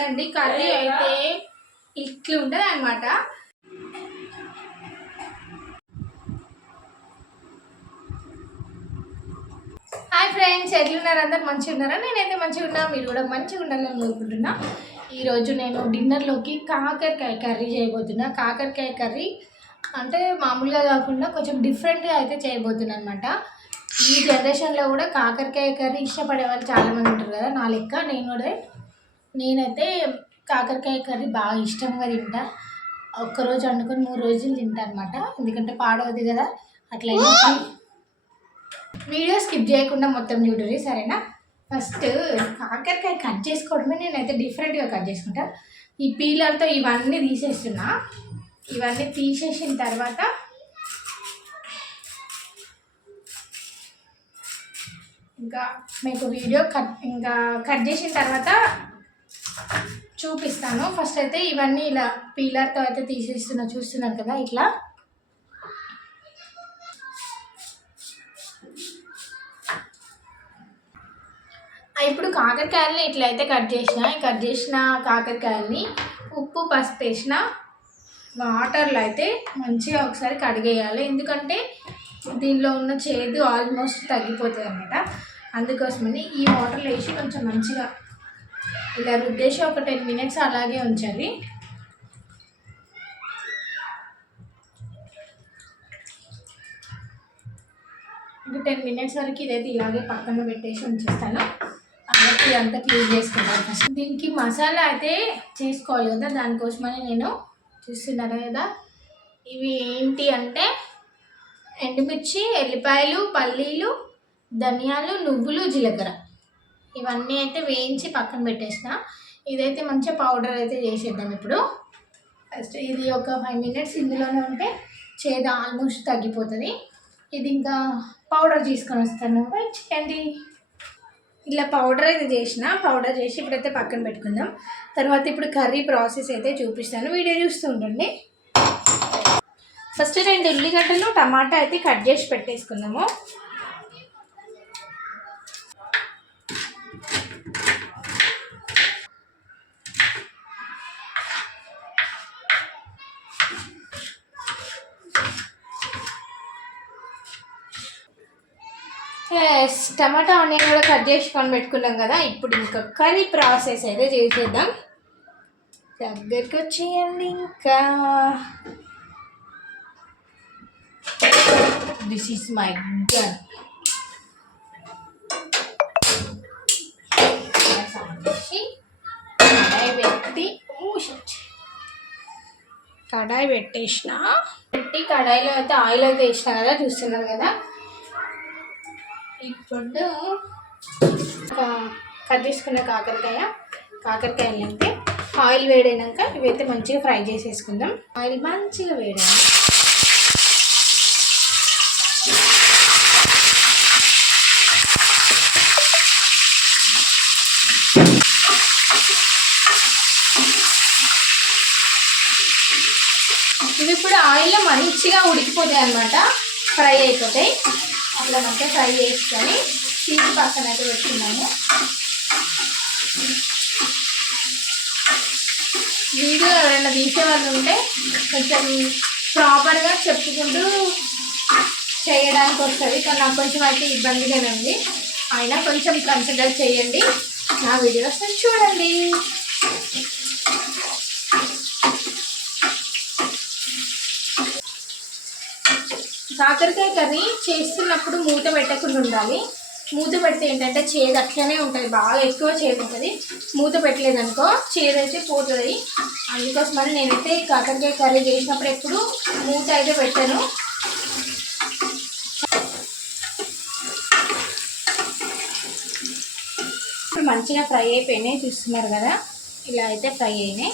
చూడండి కర్రీ అయితే ఇట్లా ఉంటుంది అనమాట హాయ్ ఫ్రెండ్స్ ఎట్లున్నారు? అందరు మంచిగా ఉన్నారా నేనైతే మంచిగా ఉన్నా మీరు కూడా మంచిగా ఉండాలని కోరుకుంటున్నా. ఈరోజు నేను డిన్నర్లోకి కాకరకాయ కర్రీ చేయబోతున్నా. కాకరకాయ కర్రీ అంటే మామూలుగా కాకుండా కొంచెం డిఫరెంట్గా అయితే చేయబోతున్నా అనమాట ఈ జనరేషన్లో కూడా కాకరకాయ కర్రీ ఇష్టపడే వాళ్ళు చాలామంది ఉంటారు కదా నా లెక్క. నేను కూడా నేనైతే కాకరకాయ కర్రీ బాగా ఇష్టంగా తింటా. ఒక్కరోజు వండుకొని మూడు రోజులు తింటా అనమాట ఎందుకంటే పాడవద్దు కదా. అట్లా వీడియో స్కిప్ చేయకుండా మొత్తం చూడరు సరేనా? ఫస్ట్ కాకరకాయ కట్ చేసుకోవడమే నేనైతే డిఫరెంట్గా కట్ చేసుకుంటా. ఈ పీలర్తో ఇవన్నీ తీసేస్తున్నా. ఇవన్నీ తీసేసిన తర్వాత ఇంకా మీకు వీడియో కట్ ఇంకా కట్ చేసిన తర్వాత చూపిస్తాను. ఫస్ట్ అయితే ఇవన్నీ ఇలా పీలర్తో అయితే తీసేస్తున్నా చూస్తున్నారు కదా ఇట్లా. ఇప్పుడు కాకరకాయలని ఇట్లయితే కట్ చేసిన. కట్ చేసిన కాకరకాయలని ఉప్పు పసుపు వేసిన వాటర్లో అయితే మంచిగా ఒకసారి కడిగేయాలి. ఎందుకంటే దీనిలో ఉన్న చేదు ఆల్మోస్ట్ తగ్గిపోతుంది అనమాట అందుకోసమని ఈ వాటర్లో వేసి కొంచెం మంచిగా ఇలా రుద్దేసి ఒక టెన్ మినిట్స్ అలాగే ఉంచాలి ఇంకా టెన్ మినిట్స్ వరకు ఇదైతే ఇలాగే పక్కన పెట్టేసి ఉంచేస్తాను. కాబట్టి ఇదంతా క్లీన్ చేసుకుంటాను ఫస్ట్ దీనికి మసాలా అయితే చేసుకోవాలి కదా దానికోసమని నేను చూస్తున్నారా కదా? ఇవి ఏంటి అంటే ఎండుమిర్చి ఎల్లిపాయలు పల్లీలు ధనియాలు నువ్వులు జీలకర్ర. ఇవన్నీ అయితే వేయించి పక్కన పెట్టేసిన. ఇదైతే మంచిగా పౌడర్ అయితే చేసేద్దాం ఇప్పుడు. ఫస్ట్ ఇది ఒక ఫైవ్ మినిట్స్ ఇందులోనే ఉంటే చేద ఆల్మోస్ట్ తగ్గిపోతుంది. ఇది ఇంకా పౌడర్ తీసుకొని వస్తాను. వెయిట్ చేయండి? ఇలా పౌడర్ అయితే చేసిన. పౌడర్ చేసి ఇప్పుడైతే పక్కన పెట్టుకుందాం. తర్వాత ఇప్పుడు కర్రీ ప్రాసెస్ అయితే చూపిస్తాను. వీడియో చూస్తూ ఉండండి. ఫస్ట్ రెండు ఉల్లిగడ్డలు టమాటా అయితే కట్ చేసి పెట్టేసుకుందాము. ఎస్ టమాటా ఆనియన్ కూడా కట్ చేసుకొని పెట్టుకున్నాం కదా ఇప్పుడు ఇంకా కర్రీ ప్రాసెస్ అయితే చేసేద్దాం. దగ్గరికి వచ్చేయండి ఇంకా. దిస్ ఈస్ మై గన్ కడాయి పెట్టి కడాయి పెట్టేసిన. పెట్టి కడాయిలో అయితే ఆయిల్ అయితే వేసిన కదా చూస్తున్నారు కదా. ఇప్పుడు కట్ చేసుకున్న కాకరకాయ కాకరకాయలు అయితే ఆయిల్ వేడైనాక ఇవైతే మంచిగా ఫ్రై చేసేసుకుందాం. ఆయిల్ మంచిగా వేడాలి ఇవి ఇప్పుడు ఆయిల్లో మంచిగా ఉడికిపోతాయి అనమాట ఫ్రై అయిపోతాయి. అట్లా మంచిగా ఫ్రై చేసుకొని తీసి పక్కన అయితే పెట్టుకున్నాము వీడియో ఎవరైనా తీసే వాళ్ళు ఉంటే కొంచెం ప్రాపర్గా చెప్పుకుంటూ చేయడానికి వస్తుంది కానీ నాకు కొంచెం అయితే ఇబ్బందిగానే ఉంది అయినా కొంచెం కన్సిడర్ చేయండి. నా వీడియోస్ చూడండి. కాకరకాయ కర్రీ చేస్తున్నప్పుడు మూత పెట్టకుండా ఉండాలి. మూత పెడితే ఏంటంటే చేదు అట్లనే ఉంటుంది బాగా ఎక్కువ చేదు ఉంటుంది. మూత పెట్టలేదనుకో చేదు అయితే పోతుంది. అందుకోసమని నేనైతే కాకరకాయ కర్రీ చేసినప్పుడు ఎప్పుడు మూత అయితే పెట్టాను. ఇప్పుడు మంచిగా ఫ్రై అయిపోయినాయి చూస్తున్నారు కదా? ఇలా అయితే ఫ్రై అయినాయి.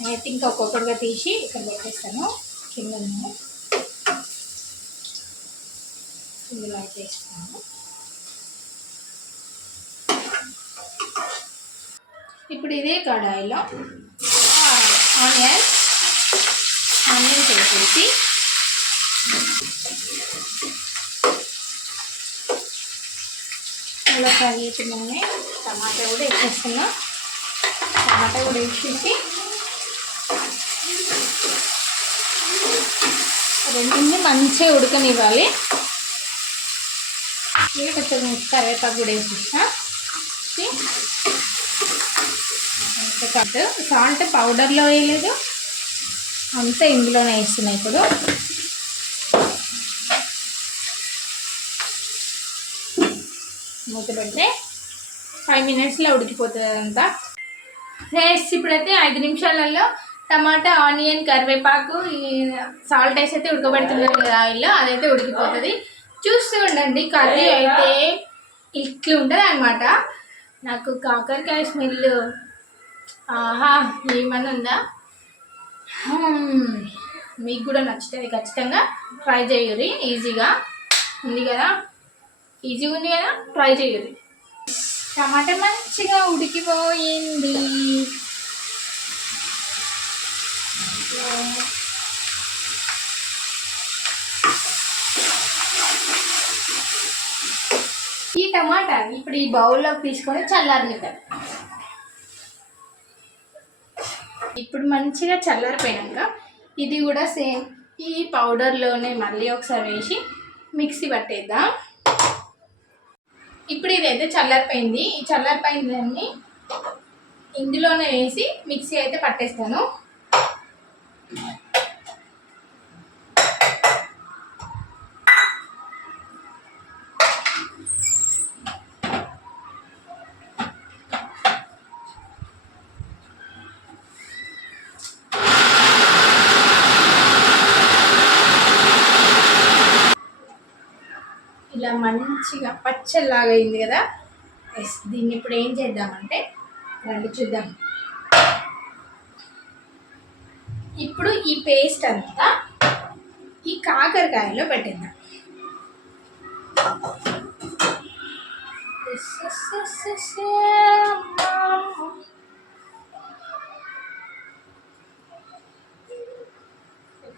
నేనైతే ఇంకా ఒక్కొక్కటిగా తీసి ఇక్కడ పెట్టేస్తాను. కింద ఉన్నాయి. ఇందులో అయితే వేస్తాను ఇప్పుడు ఇదే కడాయిలో ఆనియన్ ఆనియన్స్ వేసేసి అలా ఫ్రై అవుతున్నాయి టమాటా కూడా వేసేస్తున్నా టమాటా కూడా వేసేసి రెండింటిని మంచిగా ఉడకనివ్వాలి. ఇది కొంచెం కరివేపాకు కూడా వేసేసిన కట్ సాల్ట్ పౌడర్లో వేయలేదు. అంతా ఇందులోనే వేస్తున్నాయి ఇప్పుడు. మూత పెడితే ఫైవ్ మినిట్స్లో ఉడికిపోతుంది అదంతా. నెక్స్ట్ ఇప్పుడైతే ఐదు నిమిషాలలో టమాటా ఆనియన్ కరివేపాకు సాల్ట్ వేసి అయితే ఉడకబెడుతున్నారు కదా ఆయిల్లో అదైతే ఉడికిపోతుంది. చూస్తూ ఉండండి. కర్రీ అయితే ఇట్లా ఉంటుంది అనమాట నాకు కాకరకాయ స్మెల్ ఆహా ఏమన్నా ఉందా. మీకు కూడా నచ్చుతుంది ఖచ్చితంగా ట్రై చేయరు ఈజీగా ఉంది కదా? ఈజీగా ఉంది కదా? ట్రై చేయరు టమాటా మంచిగా ఉడికిపోయింది. ఈ టమాటా ఇప్పుడు ఈ బౌల్లోకి తీసుకొని చల్లారనిద్దాం ఇప్పుడు మంచిగా చల్లారిపోయాక ఇది కూడా సేమ్ ఈ పౌడర్లోనే మళ్ళీ ఒకసారి వేసి మిక్సీ పట్టేద్దాం. ఇప్పుడు ఇదైతే చల్లారిపోయింది. ఈ చల్లారిపోయిందని ఇందులోనే వేసి మిక్సీ అయితే పట్టేస్తాను. ఇలా మంచిగా పచ్చలాగా అయింది కదా? ఎస్ దీన్ని ఇప్పుడు ఏం చేద్దామంటే రండి చూద్దాం. ఇప్పుడు ఈ పేస్ట్ అంతా ఈ కాకరకాయలో పెట్టిద్దాం.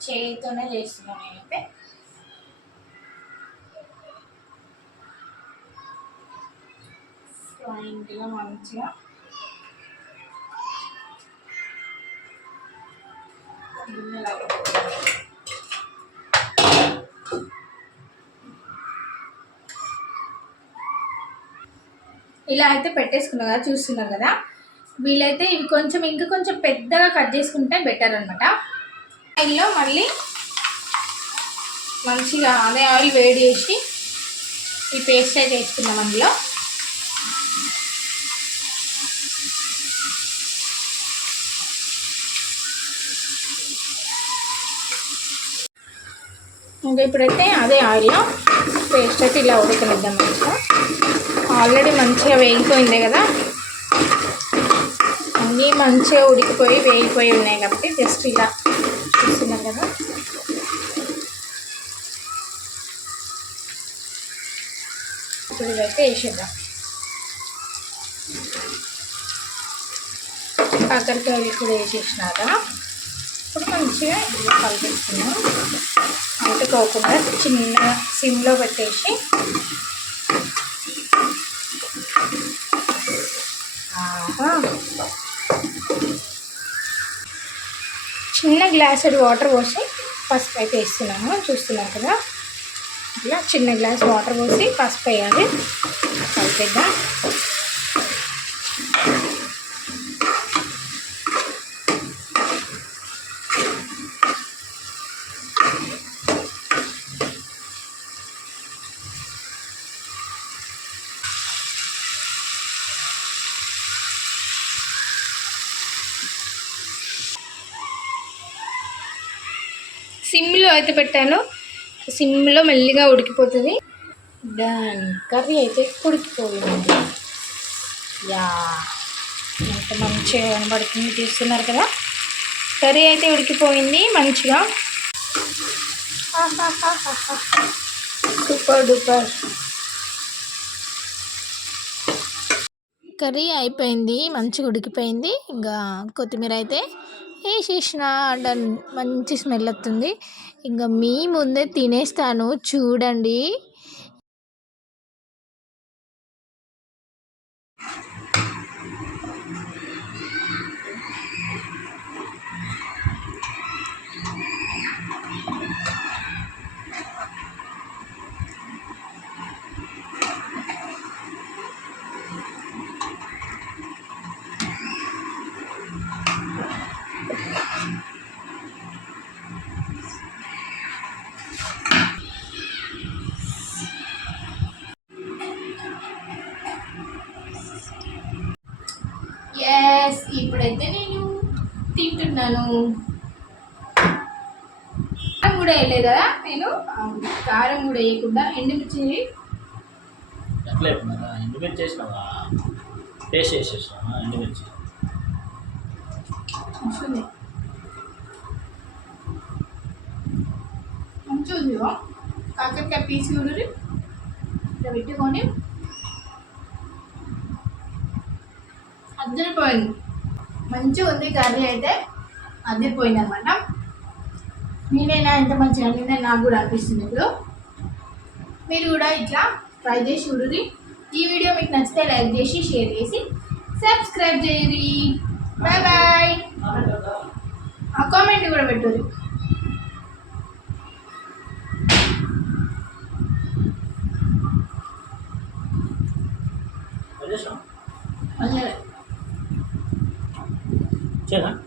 చేయితోనే చేతితోనే చేస్తున్నాను నేనైతే. ఫ్లైంగ్గా మంచిగా. గిన్నెలాగా ఇలా అయితే పెట్టేసుకున్నారు కదా చూస్తున్నారు కదా. వీలైతే ఇవి కొంచెం ఇంకా కొంచెం పెద్దగా కట్ చేసుకుంటే బెటర్ అనమాట ఆయిల్లో మళ్ళీ మంచిగా అదే ఆయిల్ వేడి చేసి ఈ పేస్ట్ అయితే వేసుకున్నాం అందులో. ఇంకా ఇప్పుడైతే అదే ఆయిల్లో పేస్ట్ అయితే ఇలా ఉడకనిద్దాం మంచిగా ఆల్రెడీ మంచిగా వేగిపోయింది కదా. అన్నీ మంచిగా ఉడికిపోయి వేగిపోయి ఉన్నాయి కాబట్టి జస్ట్ ఇలా చూస్తున్నాం కదా. ఇప్పుడు ఇదైతే వేసేద్దాం. కాకరకాయలు కూడా వేసేసినాక ఇప్పుడు మంచిగా ఇలా కలిపిస్తున్నాం అంటుకోకుండా చిన్న సిమ్లో పెట్టేసి ఆహా. చిన్న గ్లాసుడు వాటర్ పోసి పసుపు అయితే వేస్తున్నాము. చూస్తున్నాం కదా? ఇట్లా చిన్న గ్లాస్ వాటర్ పోసి పసుపు వేయాలి. కలిపేద్దాం సిమ్లో అయితే పెట్టాను. సిమ్లో మెల్లిగా ఉడికిపోతుంది. దాని కర్రీ అయితే ఉడికిపోయింది. యా ఎంత మంచిగా కనబడుతుంది చూస్తున్నారు కదా? కర్రీ అయితే ఉడికిపోయింది మంచిగా. Super duper. కర్రీ అయిపోయింది మంచిగా ఉడికిపోయింది. ఇంకా కొత్తిమీర అయితే వేసేసిన. డన్ మంచి స్మెల్ వస్తుంది. ఇంకా మీ ముందే తినేస్తాను. చూడండి. ఎస్ ఇప్పుడైతే నేను తింటున్నాను. కారం కూడా వేయలేదు కదా నేను? కారం కూడా వేయకుండా ఎండుమిర్చి ఎట్లా అయిపోయినారా ఎండుమిర్చి చేసినావా పేస్ట్ చేసేసినావా ఎండుమిర్చి? వస్తుంది మంచిగా ఉంది ఇగో. కాకరకాయ పీస్ కూడా ఇట్లా పెట్టుకొని అద్దరిపోయింది మంచిగా ఉంది కర్రీ అయితే అద్దరిపోయింది అనమాట నేనైనా ఎంత మంచిగా అనిందని నాకు కూడా అనిపిస్తుంది ఇప్పుడు. మీరు కూడా ఇట్లా ట్రై చేసి చూడురి ఈ వీడియో మీకు నచ్చితే లైక్ చేసి షేర్ చేసి సబ్స్క్రైబ్ చేయరి బాయ్ బాయ్. ఆ కామెంట్ కూడా పెట్టుర్రి చేసినావా అదే చేయనా